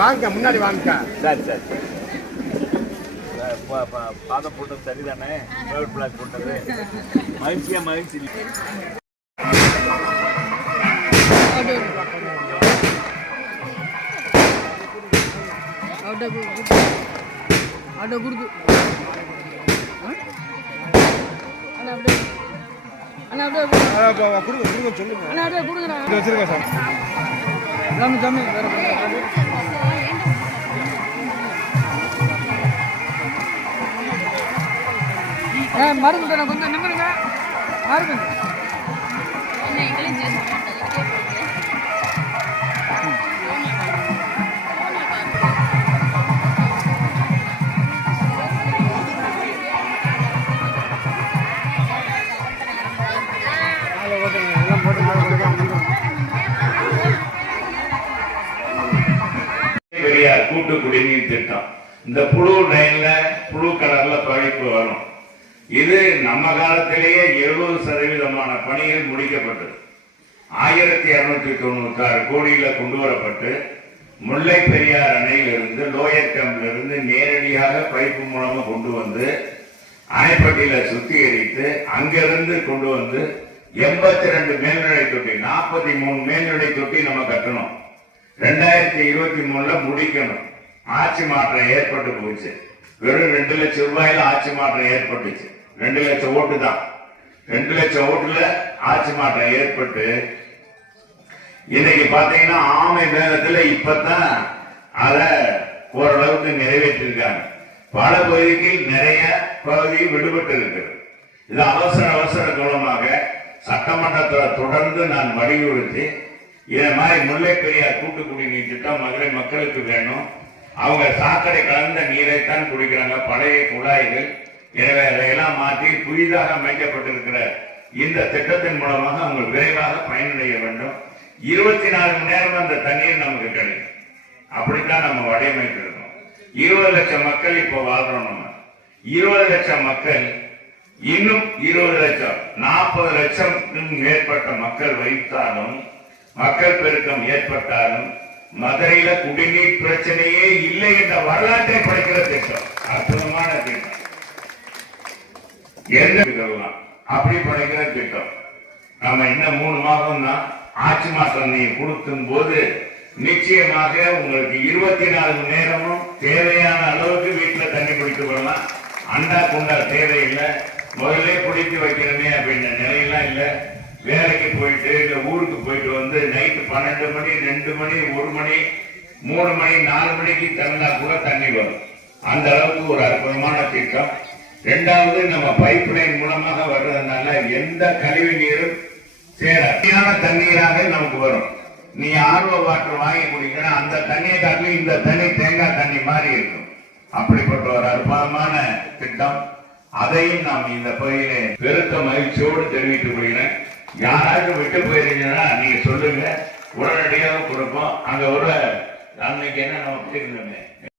வாங்க முன்னாடி வாங்க. சரி சரி பாதம் போட்டது சரிதானே? ப்ரைவேட் பிளாக் போட்டது மகிழ்ச்சியா மகிழ்ச்சி. கொடுத்து வச்சிருக்கேன் சார். மருந்து கொஞ்சம் நிமிருங்க. பெரியார் கூட்டு குடிநீர் திட்டம் இந்த புழு லைன்ல புழு கலர்ல பழிப்பு வரும். இது நம்ம காலத்திலேயே 70% பணிகள் முடிக்கப்பட்டது. 1296 கோடியில கொண்டு வரப்பட்டு முல்லை பெரியார் அணையிலிருந்து லோயர் கேம்பிலிருந்து நேரடியாக பைப்பு மூலமா கொண்டு வந்து அணைப்பட்டியில சுத்திகரித்து அங்கிருந்து கொண்டு வந்து 82 மேல்நிலை தொட்டி 43 மேல்நிலை தொட்டி நம்ம கட்டணும். 2023 முடிக்கணும். ஆட்சி மாற்றம் ஏற்பட்டு போச்சு. வெறும் 2 லட்சம் ரூபாயில ஆட்சி மாற்றம் ஏற்பட்டுச்சு. 2 லட்சம் ஓட்டு தான். 2 லட்சம் ஓட்டுல ஆட்சி மாற்றம் ஏற்பட்டு இன்னைக்கு பாத்தீங்கன்னா ஆமை வேகத்துல இப்பதான் அத ஓரளவுக்கு நிறைவேற்றிருக்காங்க. பல பகுதிகளில் நிறைய பகுதி விடுபட்டு இருக்கிறது. இது அவசர காலமாக சட்டமன்றத்தில் தொடர்ந்து நான் வலியுறுத்தி இதை மாதிரி முல்லை பெரியார் கூட்டு குடிநீர் திட்டம் மதுரை மக்களுக்கு வேணும். அவங்க சாக்கடை கலந்த நீரைத்தான் குடிக்கிறாங்க, பழைய குழாய்கள். எனவே அதையெல்லாம் மாற்றி புதிதாக அமைக்கப்பட்டிருக்கிற இந்த திட்டத்தின் மூலமாக அவங்க விரைவாக பயனடைய வேண்டும். 24 மணி நேரம் அந்த தண்ணீர் நமக்கு கிடைக்கும். அப்படித்தான் நம்ம வடிவமைப்பு இருக்கோம். 20 லட்சம் மக்கள் இப்போ வாழ்றோம். நம்ம 20 லட்சம் மக்கள் இன்னும் 20 லட்சம் 40 லட்சம் மேற்பட்ட மக்கள் வைத்தாலும் மக்கள் பெருக்கம் ஏற்பட்டாலும் மதுரையில குடிநீர் பிரச்சனையே இல்லை என்ற வரலாற்றை படிக்கிற திட்டம். அற்புதமான திட்டம். அப்படி படிக்கிற திட்டம். நம்ம இன்னும் 3 மாதம் தான் ஆட்சி மாற்றம் நீங்க கொடுக்கும் போது நிச்சயமாக உங்களுக்கு 24 மணி நேரமும் தேவையான அளவுக்கு வீட்டுல தண்ணி குடித்து வரலாம். அண்டா குண்டா தேவையில்லை. முதல்ல குடித்து வைக்கணுமே அப்படின்ற நிலையெல்லாம் இல்லை. வேலைக்கு போயிட்டு இல்ல ஊருக்கு போயிட்டு வந்து நைட்டு 12 மணி 2 மணி 1 மணி 3 மணி 4 மணிக்கு தந்தா கூட தண்ணி வரும். அந்த அளவுக்கு ஒரு அற்புதமான திட்டம். 2வது நம்ம பைப் லைன் மூலமாக வர்றதுனால எந்த கழிவு நீரும் சேர தண்ணீராக நமக்கு வரும். நீ ஆர்வ வாட்டர் வாங்கி குடிக்கணும், அந்த தண்ணியை காட்டிலும் இந்த தண்ணி தேங்காய் தண்ணி மாதிரி இருக்கும். அப்படிப்பட்ட ஒரு அற்புதமான திட்டம். அதையும் நாம் இந்த பகுதியில பெருத்த மகிழ்ச்சியோடு தெரிவித்துக் கொள்கிறேன். யாராச்சும் விட்டு போயிருந்தீங்கன்னா நீங்க சொல்லுங்க, உடனடியாக கொடுப்போம். அங்க ஒரு அன்னைக்கு என்ன நம்ம